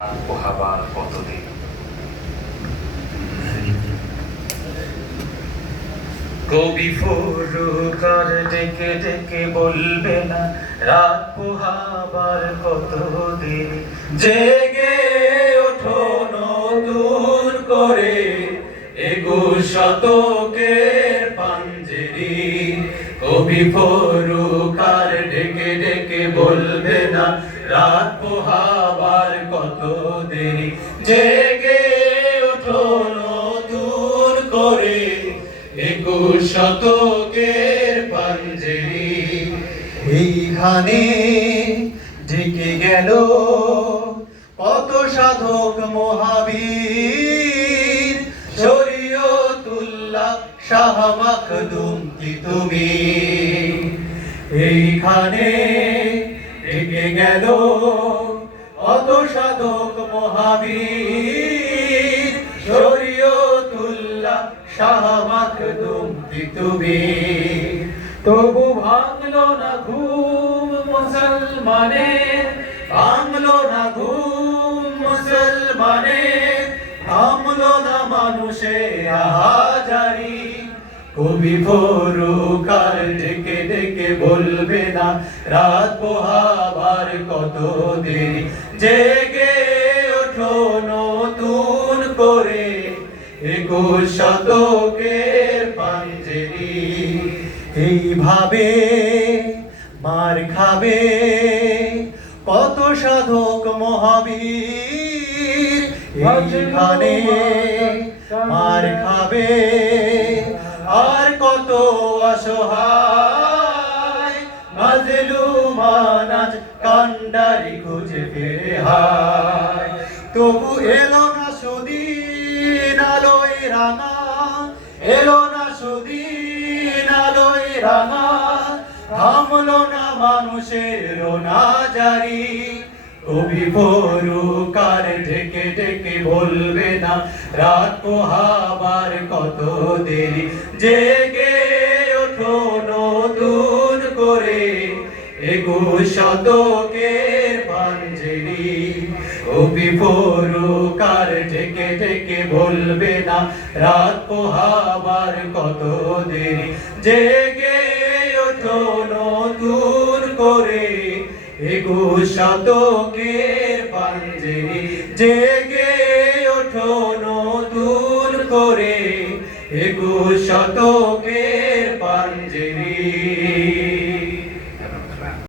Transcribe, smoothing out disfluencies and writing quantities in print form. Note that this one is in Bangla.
পোহাবার কতদিন। কবি ফুরুকার ডেকে ডেকে বলবে না রাত পোহাবার কতদিন। জেগে ওঠো নতুন করে ২১ শতকের পাঞ্জেরি। কবি ফুরুকার ডেকে ডেকে বলবে না রাত পোহাবার কত দেরি। জেগে ওঠো নতুন করে ২১ শতকের পাঞ্জেরি। এইখানে ঢেকে গেল কত সাধক মহাবীর। শরীয়তুল্লাহ শাহ মাখদুম কি তুমি। এইখানে ঢেকে গেল কত সাধক মহাবীর। শরীয়তুল্লাহ শাহ মাখদুম কি তুমি। তবু ভাঙলো না ঘুম মুসলমানের, ভাঙলো না ঘুম মুসলমানের, থামলো না মানুষের আহাজারি। কবি ফুরুকার ডেকে ডেকে বলবে না রাত পোহাবার কত দেরি। জেগে ওঠো নতুন করে ২১ শতকের পাঞ্জেরি। এইভাবে মার খাবে কত সাধক মহাবীর। এইখানে মার খাবে আর কত অসহায়। মাজলুমান আজ কান্ডারি খুঁজে ফিরে হায়। তবু এলো না সুদিন আলোয় রাঙা, এলো না সুদিন আলোয় রাঙা, থামলো না মানুষের রোনা জারি। কবি ফুরুকার ঢেকে ঢেকে বলবে না রাত পোহাবার কত দেরি। জেগে ওঠো নতুন করে ২১ শতকের পাঞ্জেরি। কবি ফুরুকার ঢেকে ঢেকে বলবে না রাত পোহাবার কত দেরি। জেগে ওঠো নতুন করে ২১ শতকের পাঞ্জেরি। জেগে ওঠো নতুন করে ২১ শতক